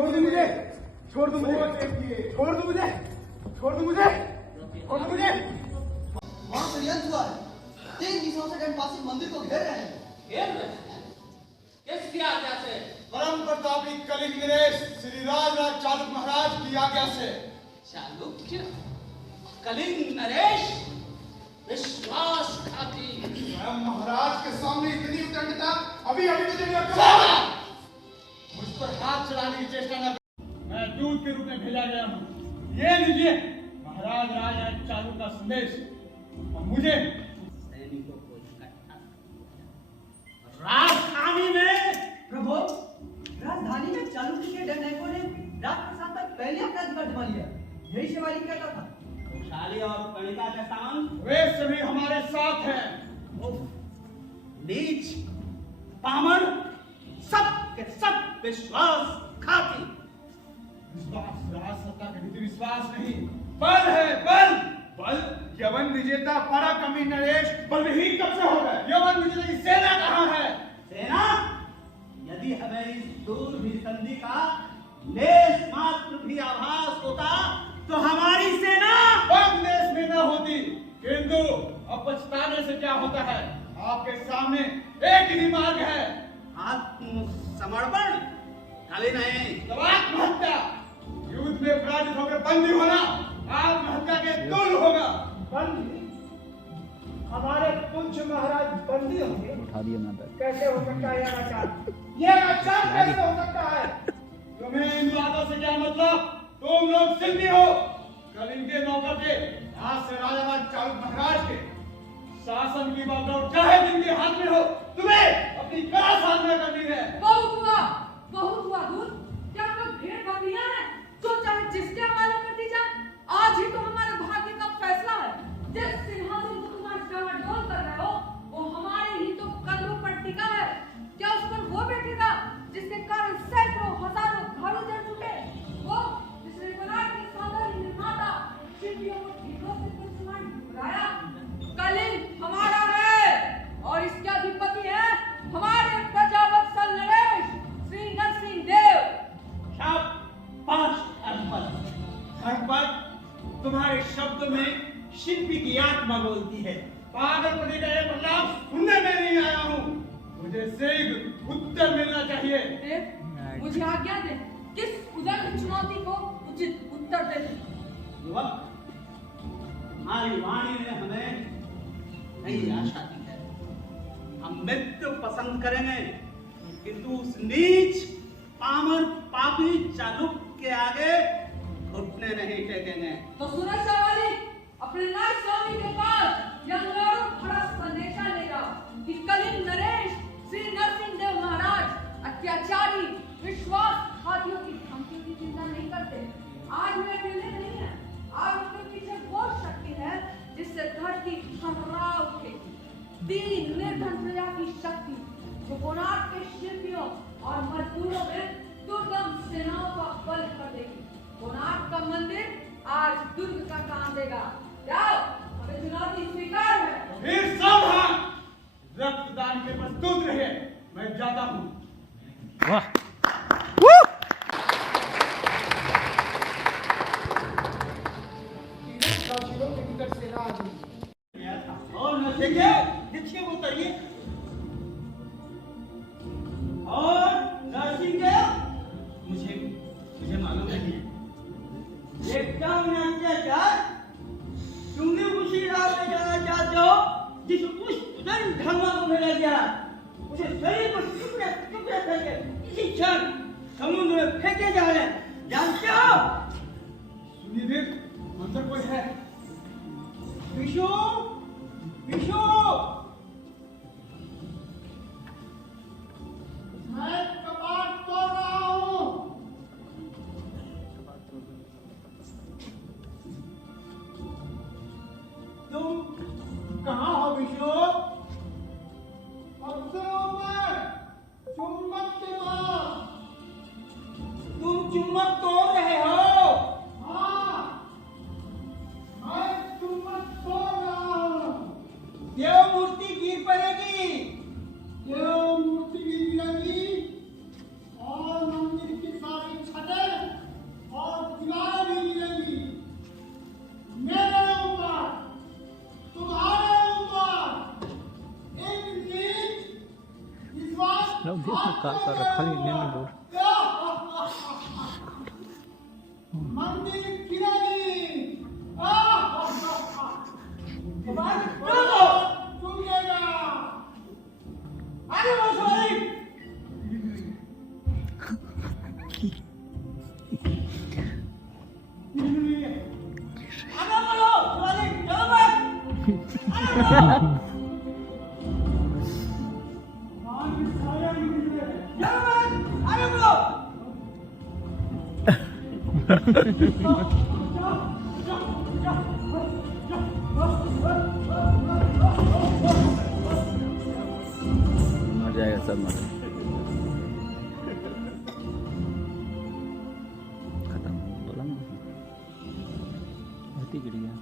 छोड़ दो मुझे, छोड़ दो मुझे, छोड़ दो मुझे, छोड़ दो मुझे, छोड़ दो मुझे। वहाँ षड्यंत्र हुआ है। 3 दिनों से गणपासी मंदिर को घेर रहे हैं। घेर रहे हैं? किसकी आज्ञा से? परम प्रतापी कलिंग नरेश श्री राजराज चालुक महाराज की आज्ञा से। चालुक्य? कलिंग नरेश? विश्वासघाती। स्वयं महाराज के सामने इतनी उद्दंडता अभी मुझे मुझ पर हाथ चलाने की चेष्टा न कर। मैं दूत के रूप में भेजा गया हूँ। ये लीजिए महाराज राजराज चालुक का संदेश। और मुझे सैनिकों को इकट्ठा राजधानी में। प्रभु, राजधानी में चालुक्य के डरनेकों ने राजप्रसाद पर पहले अपना अधिकार जमा लिया। यही शिवाजी कहता था। वैशाली और कणिका के सामंत वे सभी हमारे साथ हैं। नीच, पामर, सब के सब विश्वासघाती। विश्वास राज सत्ता के भीतर विश्वास नहीं, बल है बल। बल यवन विजेता पराक्रमी नरेश बलहीन कब से हो गए? यवन विजेता की सेना कहाँ है? सेना? यदि हमें इस दूर भी संधि का लेश मात्र भी आभास होता तो हमारी सेना बंद देश में न होती। किंतु अब पछताने से क्या होता है? आपके सामने एक ही मार्ग है, आत्मसमर्पण। कभी नहीं। तो आत्महत्या। युद्ध में पराजित होकर बंदी होना आत्महत्या के तुल्य होगा। बंदी? हमारे कुछ महाराज बंदी होंगे? उठा दिया ना कैसे हो सकता है यह आचार? यह आचार कैसे हो सकता है? तुम्हें इन बातों से क्या मतलब? तुम लोग सिंधी हो। कलिंग के नौकर थे। आज से राजा चालुक महाराज के शासन की बागडोर चाहे जिनके हाथ में हो, तुम्हें अपनी कला साधना करनी है। बहुत हुआ दूध। क्या लोग भेड़ बकरियां हैं जो चाहे जिसके हवाले कर दी जाए? आज ही तो हमारे भाग्य का फैसला है। जिस सिंहासन को तुम आज डामाडोल कर रहे हो वो हमारे ही तो कल्लू पर टिका है। क्या उस पर वो बैठेगा जिसके कारण सैकड़ों हजारों घरों जल चुके? वो जिसने बनारस के सौंदर्य निर्माता शिल्पियों को ढीलों से कुछ बुलाया? कलिंग हमारा है और इसके अधिपति है हमारे प्रजावत्सल नरेश श्री नरसिंह देव। धर्मपद तुम्हारे शब्द में शिल्पी की आत्मा बोलती है। पागलपति का ये बदलाव सुनने में नहीं आया हूँ। मुझे शीघ्र उत्तर मिलना चाहिए। देव, मुझे आज्ञा दे। किस उदंड चुनौती को उचित उत्तर दे? युवक, हमारी वाणी ने हमें नई आशा दी है। हम मृत्यु पसंद करेंगे किंतु उस नीच पामर पापी चालुक के आगे घुटने नहीं टेकेंगे। तो सूरज सवारी अपने नाय स्वामी के पास यंगलोरों खड़ा संदेशा लेगा कि कलिंग नरेश श्री नरसिंह देव महाराज अत्याचारी विश्वासघातियों की धमकियों की चिंता नहीं करते। आज वे अकेले नहीं है। आज उनके पीछे वो शक्ति है जिससे धरती थर्रा उठेगी। दीन निर्धन प्रजा की शक्ति जो कोणार्क के शिल्पियों और मजदूरों में दुर्गम सेनाओं का बल कर देगी। कोणार्क का मंदिर आज दुर्ग का काम देगा। जाओ, हमें चुनौती स्वीकार है। फिर सावधान, रक्तदान के प्रस्तुत रहे। मैं जाता हूँ। वाह। के निकट से राज हुई। और देखिए देखिए वो उतरिए। और नरसिंह देव मुझे मालूम नहीं है। एकदम अत्याचार तुमने उसी राह पे जाना चाहते हो जिस उस धर्मा को भेजा गया। उसे शरीर को टुकड़े टुकड़े करके इसी क्षण समुद्र में फेंके जा रहे हैं। जानते हो? सुनिए देव, अंदर कोई है। विशु विशु मैं कपाट तोड़ रहा हूँ। तुम कहाँ हो विशु? सबसे ऊपर चुंबक के पास। तुम चुम्बक तोड़ रहे हो? हाँ, मैं चुंबक तोड़ रहा हूँ। देव मूर्ति गिर पड़ेगी। देव मूर्ति गिर गिरेगी और मंदिर की सारी छतें खाली लेने दो। मंदिर गिरानी चुकेगा। आगे बढ़ो सवारी। आगे बढ़ो सवारी, चलो बस। आगे बढ़ो। चलो बस, आगे बढ़ो। मर जाएगा सब मर खत्म बोला ना होती गिर गया।